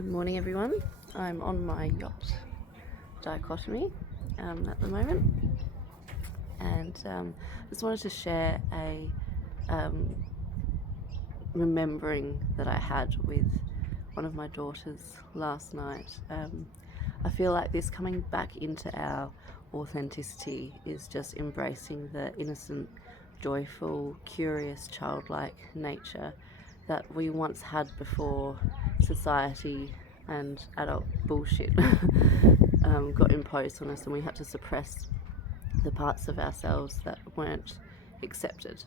Good morning, everyone. I'm on my yacht dichotomy at the moment, and just wanted to share a remembering that I had with one of my daughters last night. I feel like this coming back into our authenticity is just embracing the innocent, joyful, curious, childlike nature that we once had before society and adult bullshit got imposed on us, and we had to suppress the parts of ourselves that weren't accepted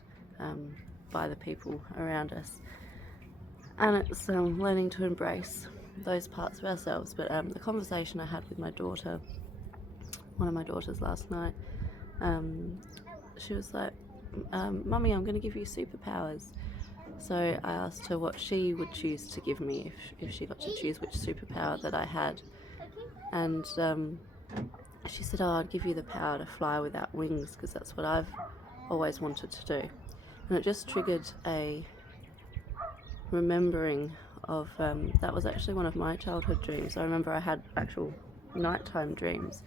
by the people around us. And it's learning to embrace those parts of ourselves. But the conversation I had with my daughter, one of my daughters last night, she was like, Mummy, I'm going to give you superpowers. So I asked her what she would choose to give me if she got to choose which superpower that I had. And she said, I'd give you the power to fly without wings, because that's what I've always wanted to do. And it just triggered a remembering of that was actually one of my childhood dreams. I remember I had actual nighttime dreams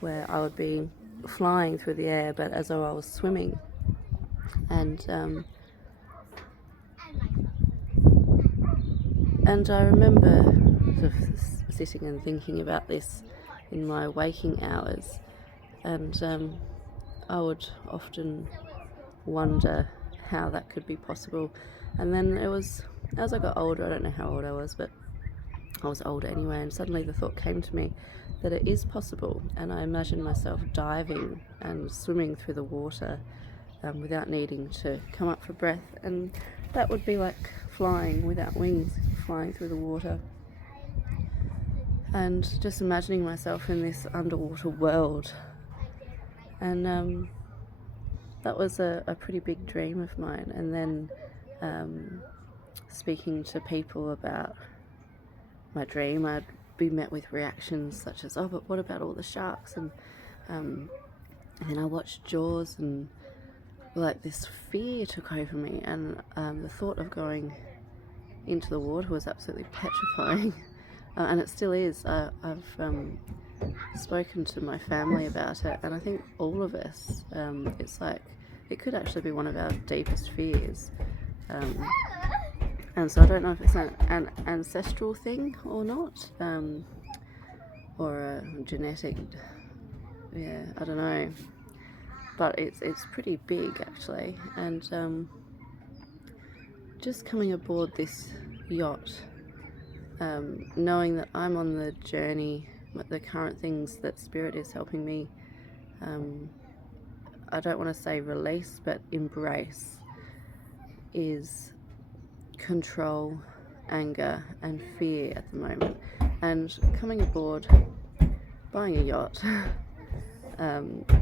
where I would be flying through the air, but as though I was swimming. And I remember sort of sitting and thinking about this in my waking hours, and I would often wonder how that could be possible. And then it was, as I got older, I don't know how old I was, but I was older anyway, and suddenly the thought came to me that it is possible, and I imagined myself diving and swimming through the water without needing to come up for breath, and that would be like flying without wings, flying through the water. And just imagining myself in this underwater world. And that was a pretty big dream of mine. And then speaking to people about my dream, I'd be met with reactions such as, oh, but what about all the sharks? And then I watched Jaws, and like this fear took over me, and the thought of going into the water was absolutely petrifying. And it still is. I've spoken to my family about it, and I think all of us, it's like it could actually be one of our deepest fears. And so I don't know if it's an ancestral thing or not, or a genetic, I don't know. But it's pretty big actually, and just coming aboard this yacht, knowing that I'm on the journey, the current things that Spirit is helping me, I don't want to say release, but embrace, is control, anger and fear at the moment. And coming aboard, buying a yacht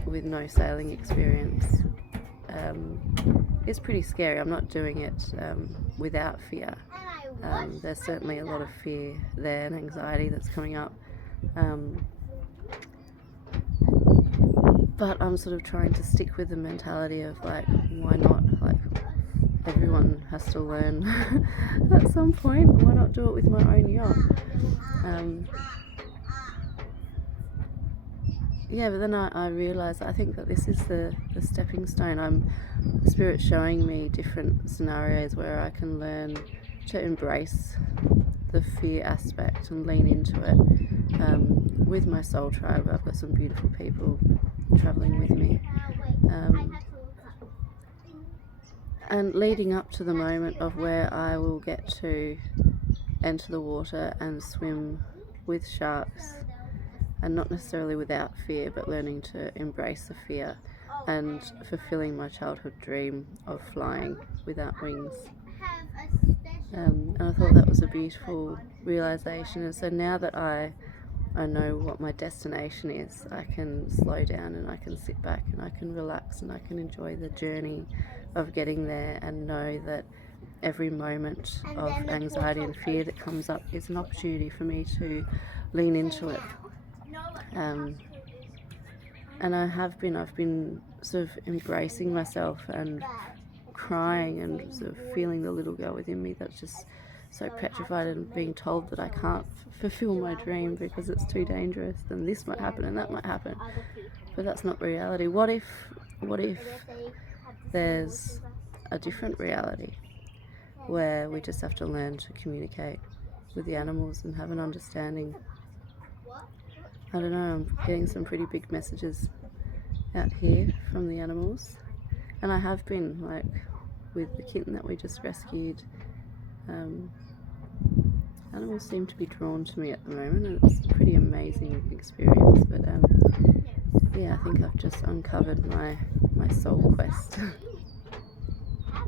with no sailing experience is pretty scary. I'm not doing it without fear. There's certainly a lot of fear there and anxiety that's coming up, but I'm sort of trying to stick with the mentality of like, why not? Like, everyone has to learn at some point. Why not do it with my own yacht? But then I realised, I think that this is the stepping stone. Spirit showing me different scenarios where I can learn to embrace the fear aspect and lean into it with my soul tribe. I've got some beautiful people travelling with me, and leading up to the moment of where I will get to enter the water and swim with sharks, and not necessarily without fear, but learning to embrace the fear and fulfilling my childhood dream of flying without wings. And I thought that was a beautiful realization. And so now that I know what my destination is, I can slow down and I can sit back and I can relax and I can enjoy the journey of getting there, and know that every moment of anxiety and fear that comes up is an opportunity for me to lean into it. And I've been sort of embracing myself and crying and sort of feeling the little girl within me that's just so petrified and being told that I can't fulfill my dream because it's too dangerous and this might happen and that might happen. But that's not reality. What if there's a different reality where we just have to learn to communicate with the animals and have an understanding? I don't know, I'm getting some pretty big messages out here from the animals, and I have been, like with the kitten that we just rescued. Animals seem to be drawn to me at the moment, and it's a pretty amazing experience. But yeah, I think I've just uncovered my soul quest.